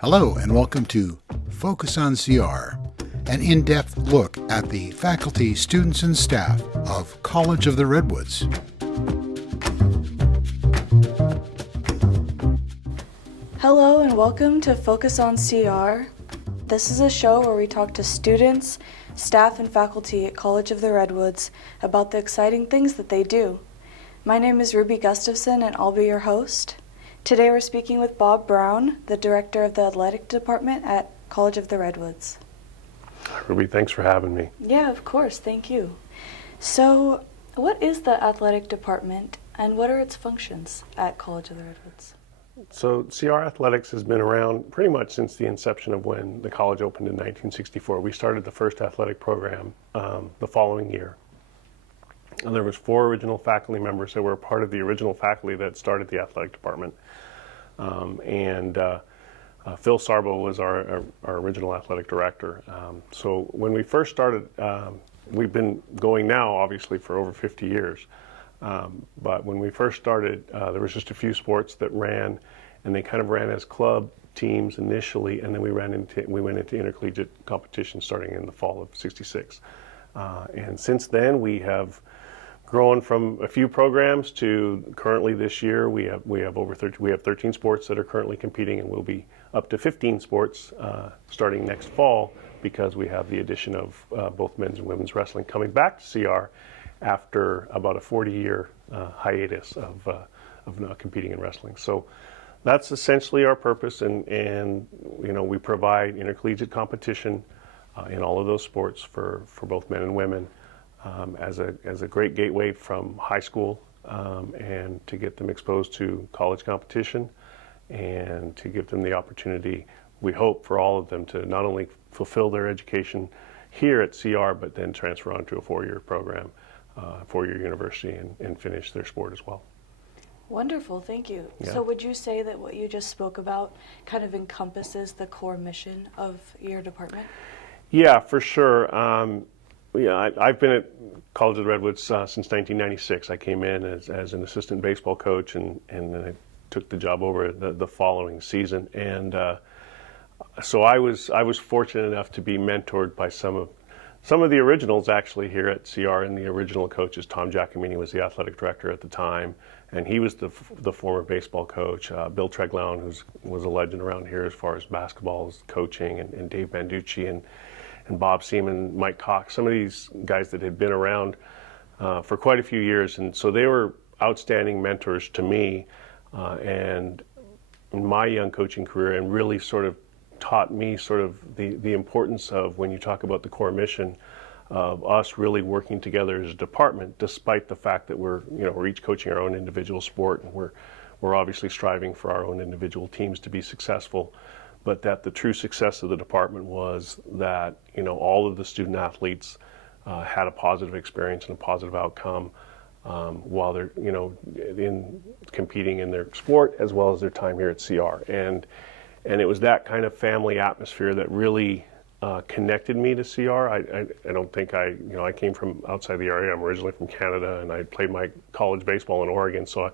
Hello and welcome to Focus on CR, an in-depth look at the faculty, students, and staff of College of the Redwoods. Hello and welcome to Focus on CR. This is a show where we talk to students, staff, and faculty at College of the Redwoods about the exciting things that they do. My name is Ruby Gustafson and I'll be your host. Today we're speaking with Bob Brown, the Director of the Athletic Department at College of the Redwoods. Ruby, thanks for having me. Yeah, of course, thank you. So, what is the Athletic Department and what are its functions at College of the Redwoods? So CR Athletics has been around pretty much since the inception of when the college opened in 1964. We started the first athletic program the following year. And there was 4 original faculty members that were a part of the original faculty that started the athletic department. Phil Sarbo was our original athletic director. So when we first started, we've been going now obviously for over 50 years. But when we first started, there was just a few sports that ran, and they kind of ran as club teams initially, and then we went into intercollegiate competition starting in the fall of '66. And since then, we have grown from a few programs to currently this year we have over 13 sports that are currently competing, and we'll be up to 15 sports starting next fall because we have the addition of both men's and women's wrestling coming back to CR after about a 40-year hiatus of not competing in wrestling. So that's essentially our purpose, and you know, we provide intercollegiate competition in all of those sports for both men and women as a great gateway from high school and to get them exposed to college competition and to give them the opportunity, we hope, for all of them to not only fulfill their education here at CR but then transfer on to a 4-year program, 4-year university, and finish their sport as well. Wonderful, thank you. Yeah. So would you say that what you just spoke about kind of encompasses the core mission of your department? Yeah, for sure. I've been at College of the Redwoods since 1996. I came in as an assistant baseball coach, and then I took the job over the following season. And so I was fortunate enough to be mentored by some of the originals actually here at CR, and the original coaches. Tom Giacomini was the athletic director at the time, and he was the former baseball coach. Bill Treglown, who was a legend around here as far as basketball coaching, and Dave Banducci and Bob Seaman, Mike Cox, some of these guys that had been around for quite a few years. And so they were outstanding mentors to me and in my young coaching career, and really sort of taught me sort of the importance of, when you talk about the core mission, of us really working together as a department, despite the fact that we're each coaching our own individual sport, and we're obviously striving for our own individual teams to be successful. But that the true success of the department was that all of the student athletes had a positive experience and a positive outcome while they're in competing in their sport as well as their time here at CR. And it was that kind of family atmosphere that really connected me to CR. I don't think I came from outside the area. I'm originally from Canada, and I played my college baseball in Oregon, so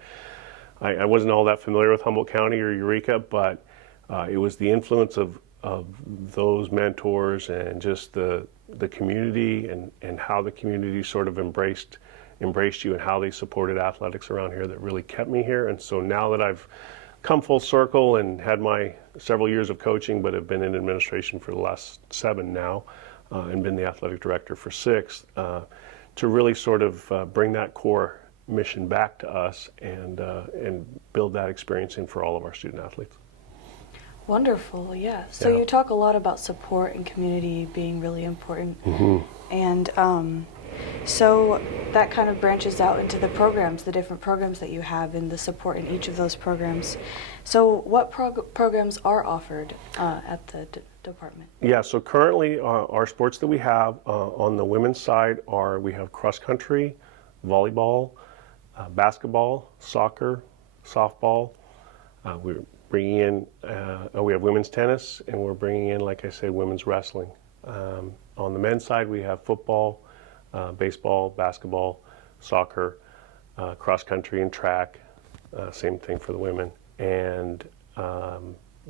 I wasn't all that familiar with Humboldt County or Eureka, but it was the influence of those mentors and just the community and how the community sort of embraced you and how they supported athletics around here that really kept me here. And so now that I've come full circle and had my several years of coaching, but have been in administration for the last 7 now, and been the athletic director for 6, to really sort of bring that core mission back to us and build that experience in for all of our student athletes. Wonderful, yeah. So you talk a lot about support and community being really important. Mm-hmm. And so that kind of branches out into the programs, the different programs that you have, and the support in each of those programs. So what programs are offered at the department? Yeah, so currently our sports that we have on the women's side we have cross country, volleyball, basketball, soccer, softball. We're bringing in, we have women's tennis, and we're bringing in, like I said, women's wrestling. On the men's side, we have football, baseball, basketball, soccer, cross country and track, same thing for the women. And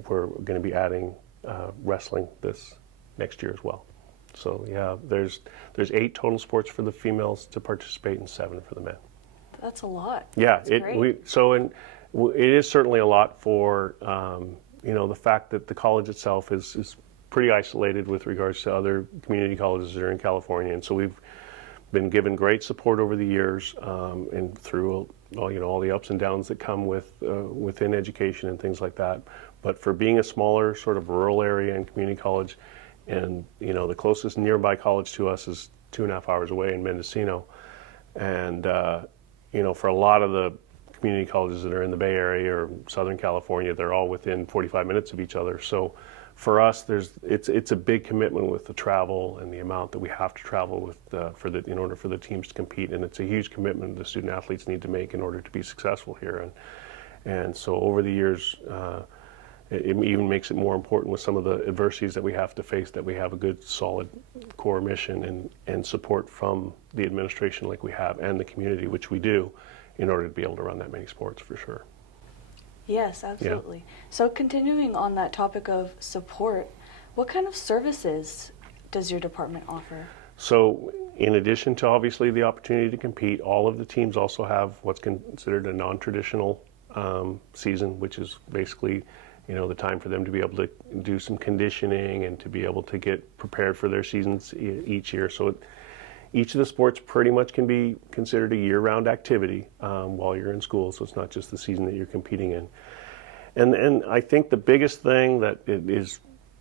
we're going to be adding wrestling this next year as well. So yeah, there's 8 total sports for the females to participate and 7 for the men. That's a lot. Yeah, That's great. it is certainly a lot for the fact that the college itself is pretty isolated with regards to other community colleges that are in California, and so we've been given great support over the years, and through all the ups and downs that come within education and things like that. But for being a smaller sort of rural area and community college, and the closest nearby college to us is 2.5 hours away in Mendocino, and for a lot of the community colleges that are in the Bay Area or Southern California, they're all within 45 minutes of each other. So for us, it's a big commitment with the travel and the amount that we have to travel with in order for the teams to compete, and it's a huge commitment the student athletes need to make in order to be successful here. And so over the years, it even makes it more important with some of the adversities that we have to face, that we have a good, solid core mission and support from the administration like we have, and the community, which we do, in order to be able to run that many sports, for sure. Yes, absolutely. Yeah. So continuing on that topic of support, what kind of services does your department offer? So in addition to obviously the opportunity to compete, all of the teams also have what's considered a non-traditional season, which is basically the time for them to be able to do some conditioning and to be able to get prepared for their seasons each year. So each of the sports pretty much can be considered a year-round activity while you're in school, so it's not just the season that you're competing in. And I think the biggest thing that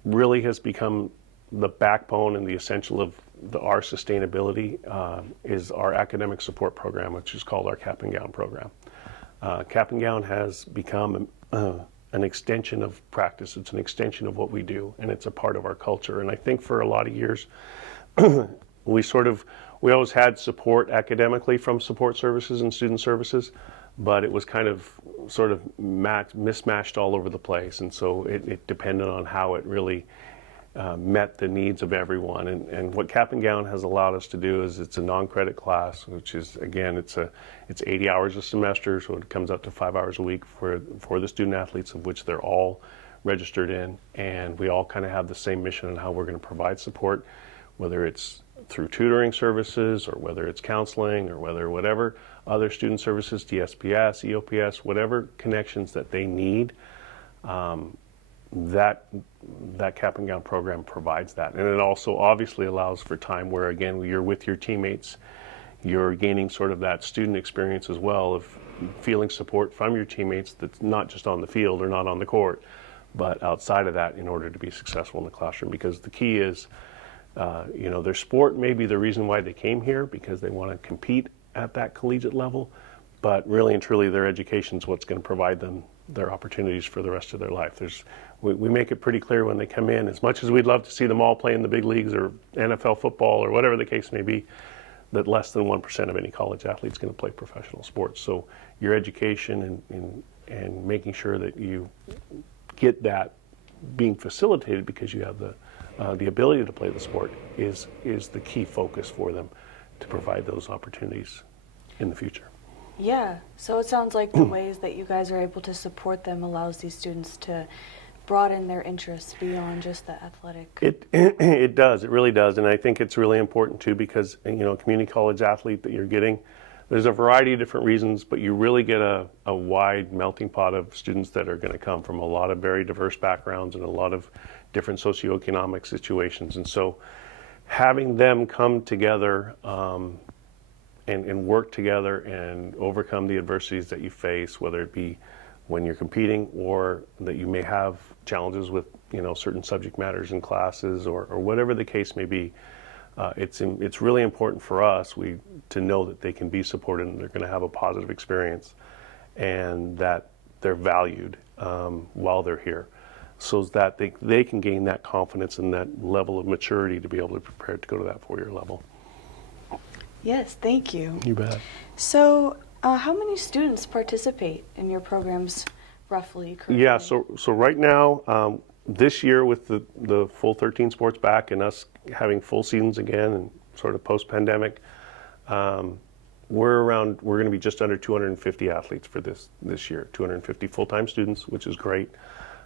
really has become the backbone and the essential of our sustainability is our academic support program, which is called our Cap and Gown program. Cap and Gown has become an extension of practice. It's an extension of what we do, and it's a part of our culture. And I think for a lot of years, we always had support academically from support services and student services, but it was kind of sort of mismatched all over the place. And so it depended on how it really met the needs of everyone. And what Cap and Gown has allowed us to do is it's a non-credit class, which is, again, it's 80 hours a semester, so it comes up to 5 hours a week for the student athletes, of which they're all registered in. And we all kind of have the same mission on how we're going to provide support, whether it's through tutoring services or whether it's counseling or whatever other student services, DSPS, EOPS, whatever connections that they need. That Cap and Gown program provides that. And it also obviously allows for time where, again, you're with your teammates, you're gaining sort of that student experience as well of feeling support from your teammates that's not just on the field or not on the court, but outside of that in order to be successful in the classroom. Because the key is, their sport may be the reason why they came here, because they want to compete at that collegiate level, but really and truly their education is what's going to provide them their opportunities for the rest of their life. We make it pretty clear when they come in, as much as we'd love to see them all play in the big leagues or NFL football or whatever the case may be, that less than 1% of any college athlete is going to play professional sports. So your education and making sure that you get that being facilitated because you have the ability to play the sport is the key focus for them to provide those opportunities in the future. Yeah, so it sounds like the ways that you guys are able to support them allows these students to broaden their interests beyond just the athletic. It does, it really does, and I think it's really important too, because a community college athlete that you're getting, there's a variety of different reasons, but you really get a wide melting pot of students that are going to come from a lot of very diverse backgrounds and a lot of different socioeconomic situations. And so having them come together and work together and overcome the adversities that you face, whether it be when you're competing or that you may have challenges with certain subject matters in classes or whatever the case may be, it's really important for us to know that they can be supported and they're going to have a positive experience and that they're valued while they're here, so that they can gain that confidence and that level of maturity to be able to prepare to go to that 4-year level. Yes, thank you. You bet. So how many students participate in your programs roughly currently? Yeah, so right now, this year with the full 13 sports back and us having full seasons again and sort of post-pandemic, we're going to be just under 250 athletes for this year, 250 full-time students, which is great.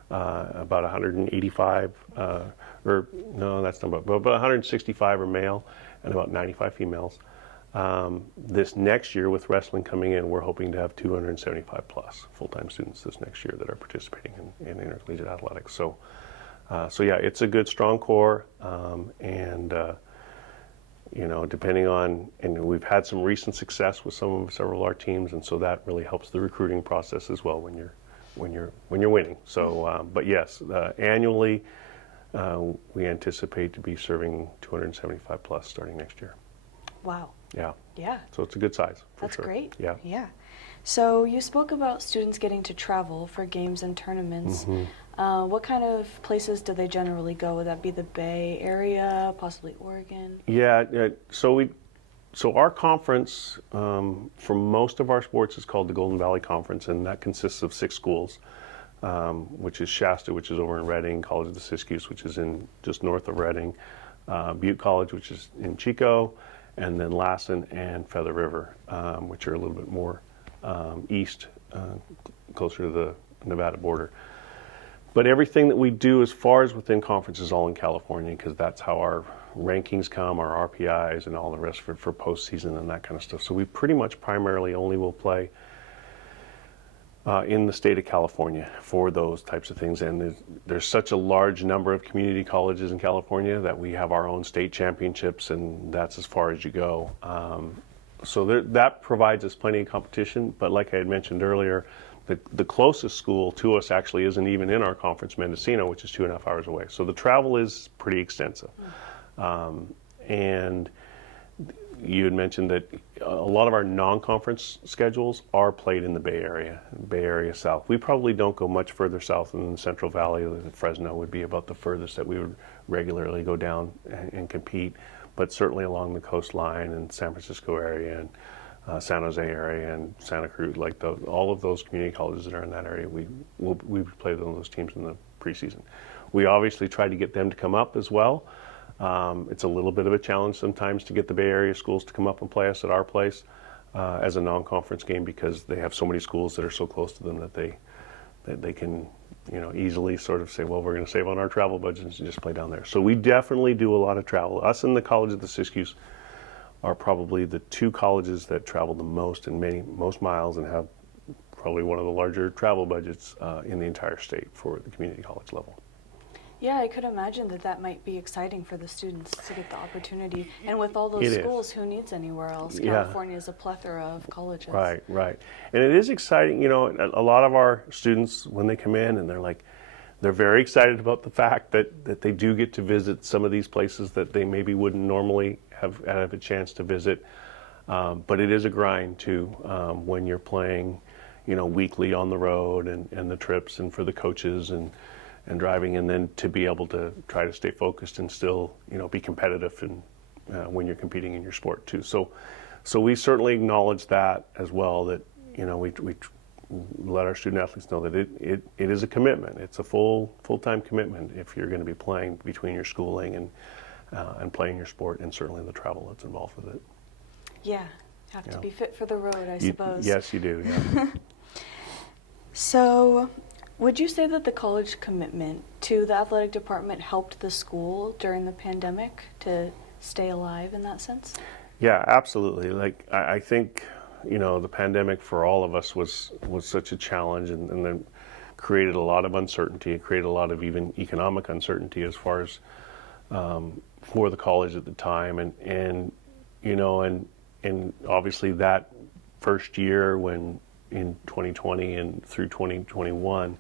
about 185, or no, that's not about 165 are male and about 95 females. This next year, with wrestling coming in, we're hoping to have 275 plus full-time students this next year that are participating in intercollegiate athletics. So yeah, it's a good, strong core, and depending on, and we've had some recent success with several of our teams, and so that really helps the recruiting process as well when you're winning. So, but yes, annually, we anticipate to be serving 275 plus starting next year. Wow. Yeah. Yeah. So it's a good size. That's sure. great. Yeah. Yeah. So you spoke about students getting to travel for games and tournaments. What kind of places do they generally go? Would that be the Bay Area, possibly Oregon? Yeah. So our conference, for most of our sports, is called the Golden Valley Conference, and that consists of 6 schools, which is Shasta, which is over in Redding, College of the Siskiyous, which is in just north of Redding, Butte College, which is in Chico, and then Lassen and Feather River, which are a little bit more east, closer to the Nevada border. But everything that we do as far as within conference is all in California, because that's how our rankings come, our RPIs, and all the rest for postseason and that kind of stuff. So we pretty much primarily only will play in the state of California for those types of things. And there's such a large number of community colleges in California that we have our own state championships, and that's as far as you go. So that provides us plenty of competition. But like I had mentioned earlier, the closest school to us actually isn't even in our conference, Mendocino, which is 2.5 hours away. So the travel is pretty extensive. And you had mentioned that a lot of our non-conference schedules are played in the Bay Area South. We probably don't go much further south than the Central Valley. Fresno would be about the furthest that we would regularly go down and compete, but certainly along the coastline and San Francisco area and San Jose area and Santa Cruz, like all of those community colleges that are in that area, we play those teams in the preseason. We obviously try to get them to come up as well. It's a little bit of a challenge sometimes to get the Bay Area schools to come up and play us at our place as a non-conference game, because they have so many schools that are so close to them that they can easily sort of say, well, we're going to save on our travel budgets and just play down there. So we definitely do a lot of travel. Us and the College of the Siskiyous are probably the 2 colleges that travel the most and most miles and have probably one of the larger travel budgets in the entire state for the community college level. Yeah, I could imagine that might be exciting for the students to get the opportunity. And with all those schools, who needs anywhere else? California is a plethora of colleges. Right. And it is exciting. A lot of our students, when they come in, and they're very excited about the fact that they do get to visit some of these places that they maybe wouldn't normally have a chance to visit. But it is a grind too, when you're playing, weekly on the road and the trips, and for the coaches and driving, and then to be able to try to stay focused and still, be competitive and when you're competing in your sport too. So we certainly acknowledge that as well, that, we let our student athletes know that it is a commitment. It's a full-time commitment if you're going to be playing between your schooling and playing your sport, and certainly the travel that's involved with it. Yeah, have to be fit for the road, I suppose. Yes, you do, yeah. So, would you say that the college commitment to the athletic department helped the school during the pandemic to stay alive in that sense? Yeah, absolutely. Like, I think, the pandemic for all of us was such a challenge, and then created a lot of uncertainty. It created a lot of even economic uncertainty as far as for the college at the time. And obviously that first year, when in 2020 and through 2021,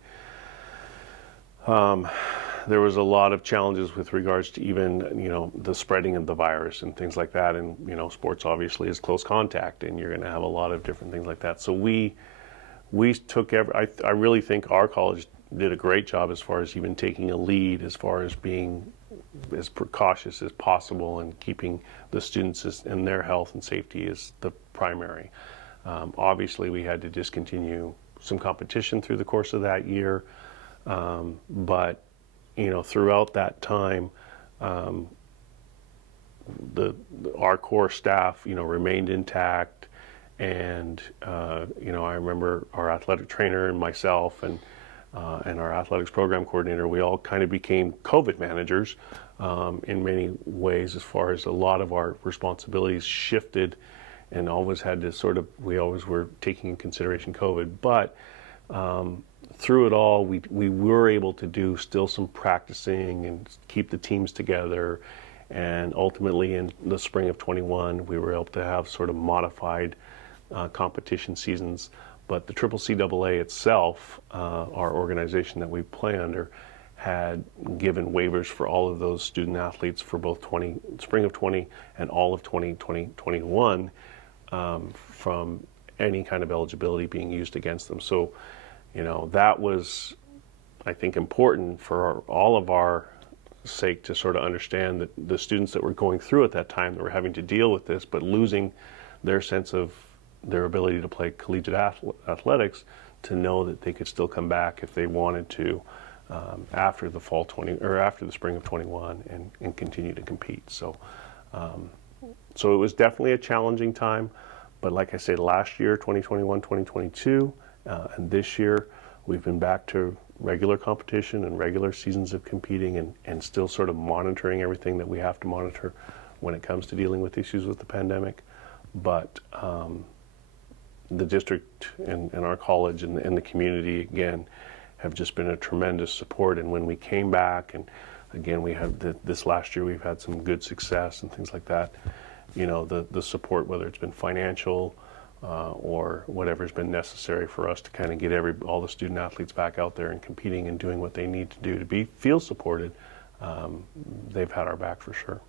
there was a lot of challenges with regards to even, the spreading of the virus and things like that. And, sports obviously is close contact, and you're going to have a lot of different things like that. So we took I really think our college did a great job as far as even taking a lead, as far as being as precautious as possible and keeping the students and their health and safety as the primary. Obviously, we had to discontinue some competition through the course of that year, but throughout that time, our core staff, remained intact, and I remember our athletic trainer and myself and and our athletics program coordinator, we all kind of became COVID managers in many ways, as far as a lot of our responsibilities shifted, and always had to we always were taking in consideration COVID. But through it all, we were able to do still some practicing and keep the teams together. And ultimately, in the spring of 21, we were able to have sort of modified competition seasons. But the CCCAA itself, our organization that we play under, had given waivers for all of those student athletes for both spring of 20 and all of 2021 from any kind of eligibility being used against them. So, that was, I think, important for all of our sake to sort of understand that the students that were going through at that time that were having to deal with this, but losing their sense of their ability to play collegiate athletics, to know that they could still come back if they wanted to after the after the spring of 21 and continue to compete. So it was definitely a challenging time, but like I said, last year, 2021, 2022, and this year, we've been back to regular competition and regular seasons of competing, and still sort of monitoring everything that we have to monitor when it comes to dealing with issues with the pandemic. But the district and our college and the community, again, have just been a tremendous support. And when we came back, and again, we have this last year, we've had some good success and things like that. The support, whether it's been financial or whatever's been necessary for us to kind of get all the student athletes back out there and competing and doing what they need to do to feel supported, they've had our back for sure.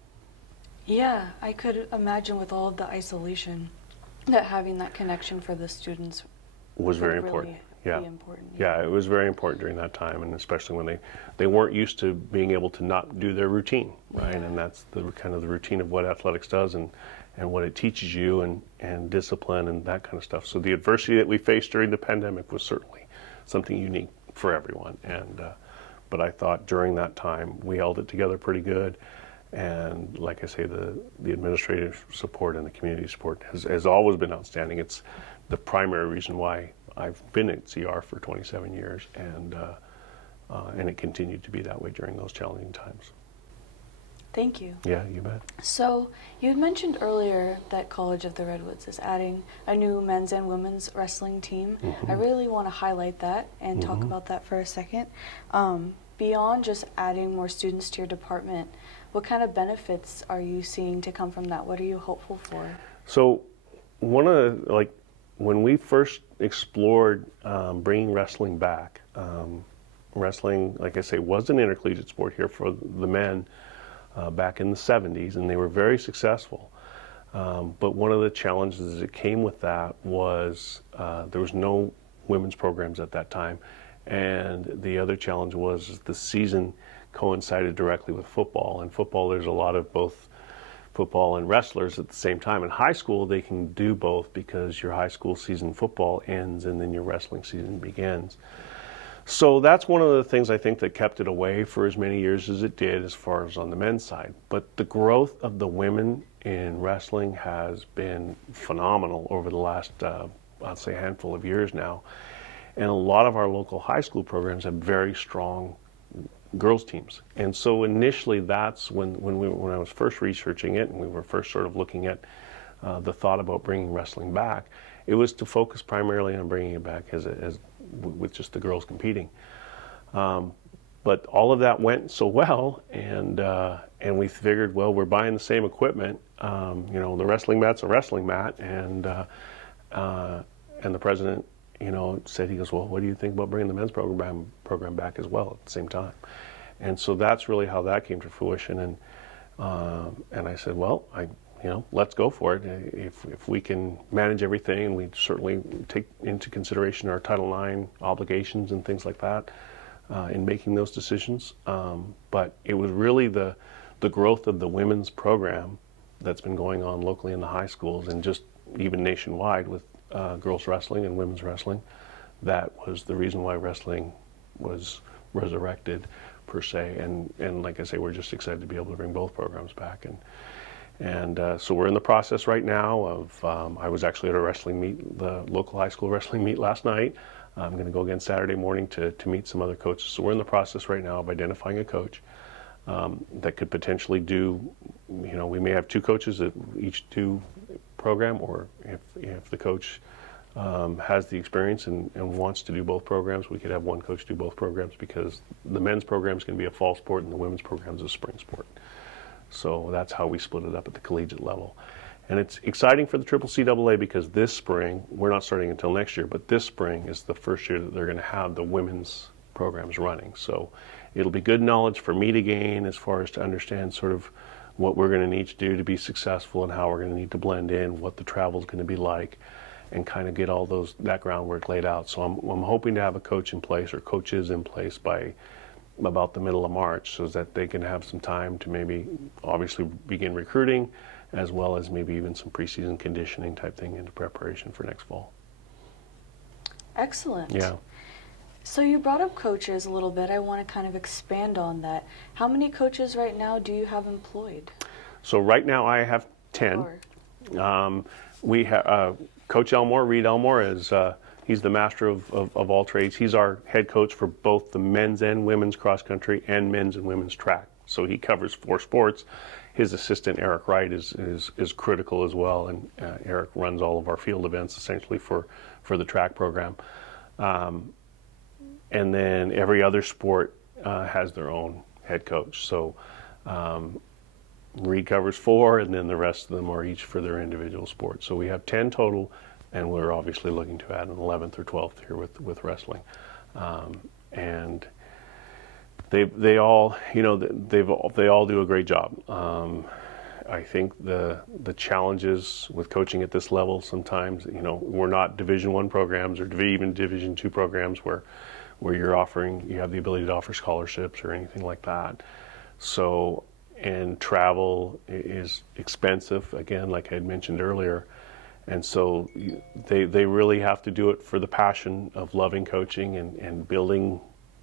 Yeah, I could imagine with all of the isolation that having that connection for the students was very really important. be important. Yeah, it was very important during that time, and especially when they weren't used to being able to not do their routine, right? Yeah. And that's the kind of the routine of what athletics does and what it teaches you and discipline and that kind of stuff. So the adversity that we faced during the pandemic was certainly something unique for everyone. And but I thought during that time we held it together pretty good. And like I say, the administrative support and the community support has always been outstanding. It's the primary reason why I've been at CR for 27 years, and it continued to be that way during those challenging times. Thank you. Yeah, you bet. So you had mentioned earlier that College of the Redwoods is adding a new men's and women's wrestling team. Mm-hmm. I really want to highlight that and talk about that for a second. Beyond just adding more students to your department, what kind of benefits are you seeing to come from that? What are you hopeful for? So when we first explored bringing wrestling back, wrestling, like I say, was an intercollegiate sport here for the men back in the 70s, and they were very successful. But one of the challenges that came with that was there was no women's programs at that time, and the other challenge was the season coincided directly with football. And football, there's a lot of both football and wrestlers at the same time. In high school, they can do both because your high school season football ends and then your wrestling season begins. So that's one of the things I think that kept it away for as many years as it did as far as on the men's side. But the growth of the women in wrestling has been phenomenal over the last, I'd say, handful of years now. And a lot of our local high school programs have very strong girls teams. And so initially that's when I was first researching it and we were first sort of looking at the thought about bringing wrestling back, it was to focus primarily on bringing it back as with just the girls competing. But all of that went so well, and we figured, well, we're buying the same equipment. The wrestling mat's a wrestling mat, and the president, said, he goes, well, what do you think about bringing the men's program back as well at the same time? And so that's really how that came to fruition. And I said, well, let's go for it. If we can manage everything, and we certainly take into consideration our Title IX obligations and things like that in making those decisions. But it was really the growth of the women's program that's been going on locally in the high schools and just even nationwide with girls wrestling and women's wrestling. That was the reason why wrestling was resurrected per se. And like I say, we're just excited to be able to bring both programs back. And so we're in the process right now of, I was actually at a wrestling meet, the local high school wrestling meet last night, I'm going to go again Saturday morning to meet some other coaches. So we're in the process right now of identifying a coach that could potentially do, we may have two coaches that each do program, or if the coach has the experience and wants to do both programs, we could have one coach do both programs, because the men's program is going to be a fall sport and the women's program is a spring sport. So that's how we split it up at the collegiate level. And it's exciting for the CCCAA because this spring, we're not starting until next year, but this spring is the first year that they're going to have the women's programs running. So it'll be good knowledge for me to gain as far as to understand sort of what we're going to need to do to be successful and how we're going to need to blend in, what the travel is going to be like, and kind of get all that groundwork laid out. So I'm hoping to have a coach in place, or coaches in place, by about the middle of March, so that they can have some time to maybe obviously begin recruiting, as well as maybe even some preseason conditioning type thing into preparation for next fall. Excellent. Yeah. So you brought up coaches a little bit. I want to kind of expand on that. How many coaches right now do you have employed? So right now I have 10. We have Coach Elmore, Reed Elmore, he's the master of all trades. He's our head coach for both the men's and women's cross country and men's and women's track. So he covers 4 sports. His assistant, Eric Wright, is critical as well, and Eric runs all of our field events essentially for the track program. And then every other sport has their own head coach. So Reed covers 4, and then the rest of them are each for their individual sport. So we have 10 total, and we're obviously looking to add an 11th or 12th here with wrestling. And they all do a great job. I think the challenges with coaching at this level sometimes, we're not Division I programs or even Division II programs where you have the ability to offer scholarships or anything like that. So, and travel is expensive, again, like I had mentioned earlier. And so they really have to do it for the passion of loving coaching and building,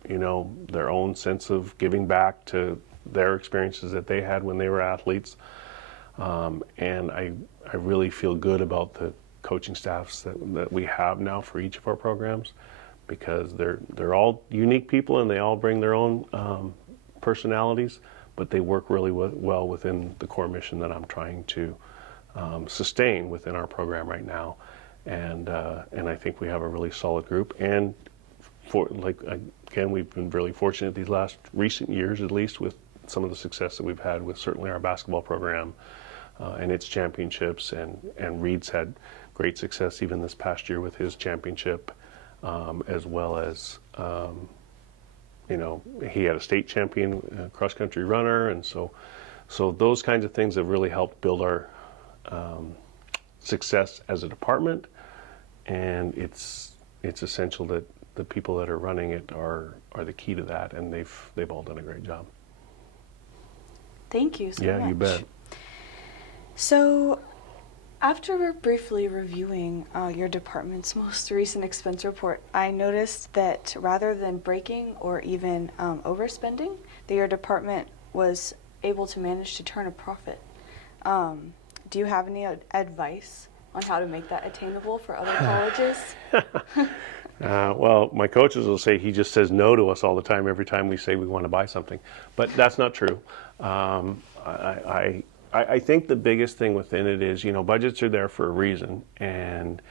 their own sense of giving back to their experiences that they had when they were athletes. And I really feel good about the coaching staffs that we have now for each of our programs, because they're all unique people and they all bring their own personalities, but they work really well within the core mission that I'm trying to sustain within our program right now. And I think we have a really solid group. And again, we've been really fortunate these recent years, at least, with some of the success that we've had with certainly our basketball program and its championships. And Reed's had great success even this past year with his championship, as well as he had a state champion cross-country runner. And so those kinds of things have really helped build our success as a department. And it's essential that the people that are running it are the key to that, and they've all done a great job. Thank you so much. Yeah, you bet. So, after briefly reviewing your department's most recent expense report, I noticed that rather than breaking or even overspending, that your department was able to manage to turn a profit. Do you have any advice on how to make that attainable for other colleges? Well, my coaches will say he just says no to us all the time every time we say we want to buy something, but that's not true. I think the biggest thing within it is, budgets are there for a reason, and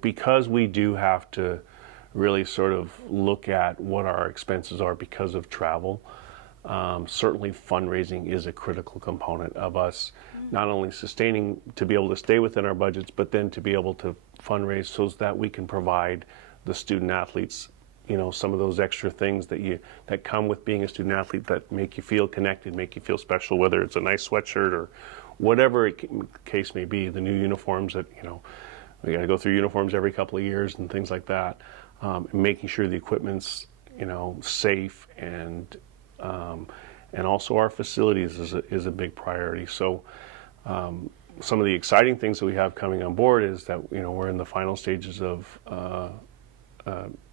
because we do have to really sort of look at what our expenses are because of travel. Certainly fundraising is a critical component of us not only sustaining to be able to stay within our budgets, but then to be able to fundraise so that we can provide the student athletes, some of those extra things that come with being a student athlete that make you feel connected, make you feel special, whether it's a nice sweatshirt or whatever case may be, the new uniforms that, we got to go through uniforms every couple of years and things like that, making sure the equipment's, safe, and also our facilities is a big priority. So some of the exciting things that we have coming on board is that we're in the final stages of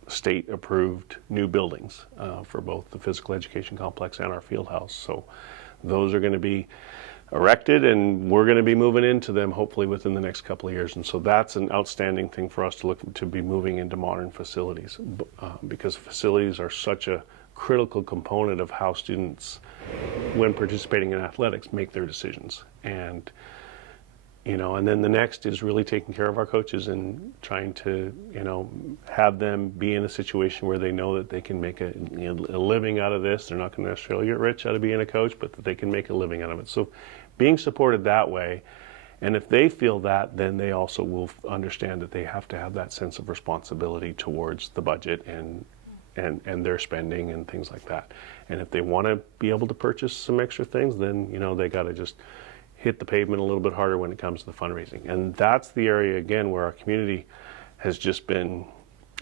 state approved new buildings for both the physical education complex and our field house. So those are going to be erected, and we're going to be moving into them hopefully within the next couple of years. And so that's an outstanding thing for us to look to be moving into modern facilities, because facilities are such a critical component of how students, when participating in athletics, make their decisions. And and then the next is really taking care of our coaches and trying to, have them be in a situation where they know that they can make a living out of this. They're not going to necessarily get rich out of being a coach, but that they can make a living out of it. So being supported that way, and if they feel that, then they also will understand that they have to have that sense of responsibility towards the budget and their spending and things like that. And if they want to be able to purchase some extra things, then, they got to just hit the pavement a little bit harder when it comes to the fundraising. And that's the area, again, where our community has just been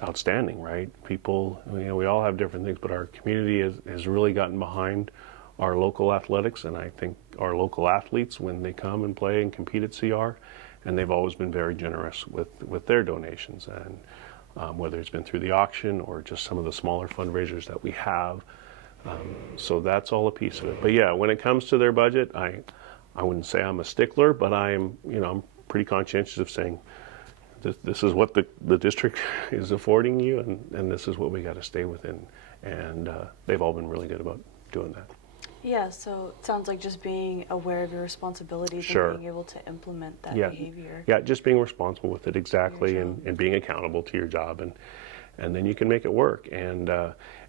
outstanding, right? People, we all have different things, but our community has really gotten behind our local athletics, and I think our local athletes when they come and play and compete at CR, and they've always been very generous with their donations, and whether it's been through the auction or just some of the smaller fundraisers that we have. So that's all a piece of it. But yeah, when it comes to their budget, I wouldn't say I'm a stickler, but I'm pretty conscientious of saying this is what the district is affording you, and this is what we got to stay within. And they've all been really good about doing that. Yeah, so it sounds like just being aware of your responsibilities Sure. and being able to implement that behavior. Yeah, just being responsible with it, exactly, and being accountable to your job, and then you can make it work. And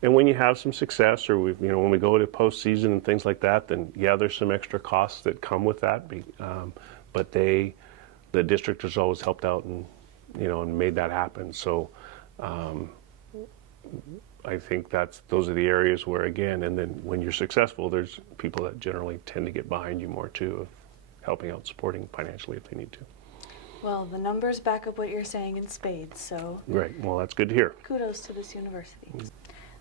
when you have some success, or when we go to postseason and things like that, then there's some extra costs that come with that. But the district has always helped out and and made that happen. So I think those are the areas where, again, and then when you're successful, there's people that generally tend to get behind you more too, of helping out, supporting financially if they need to. Well, the numbers back up what you're saying in spades, so Great. Well, that's good to hear. kudos to this university.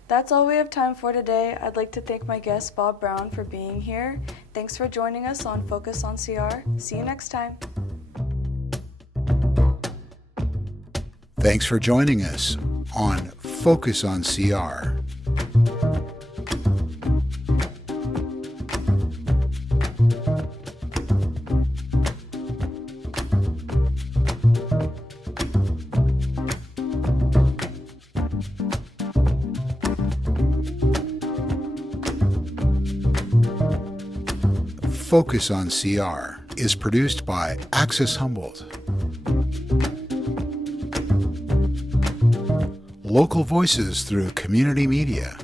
That's all we have time for today. I'd like to thank my guest, Bob Brown, for being here. Thanks for joining us on Focus on CR. See you next time. Thanks for joining us on Focus on CR. Focus on CR is produced by Access Humboldt. Local voices through community media.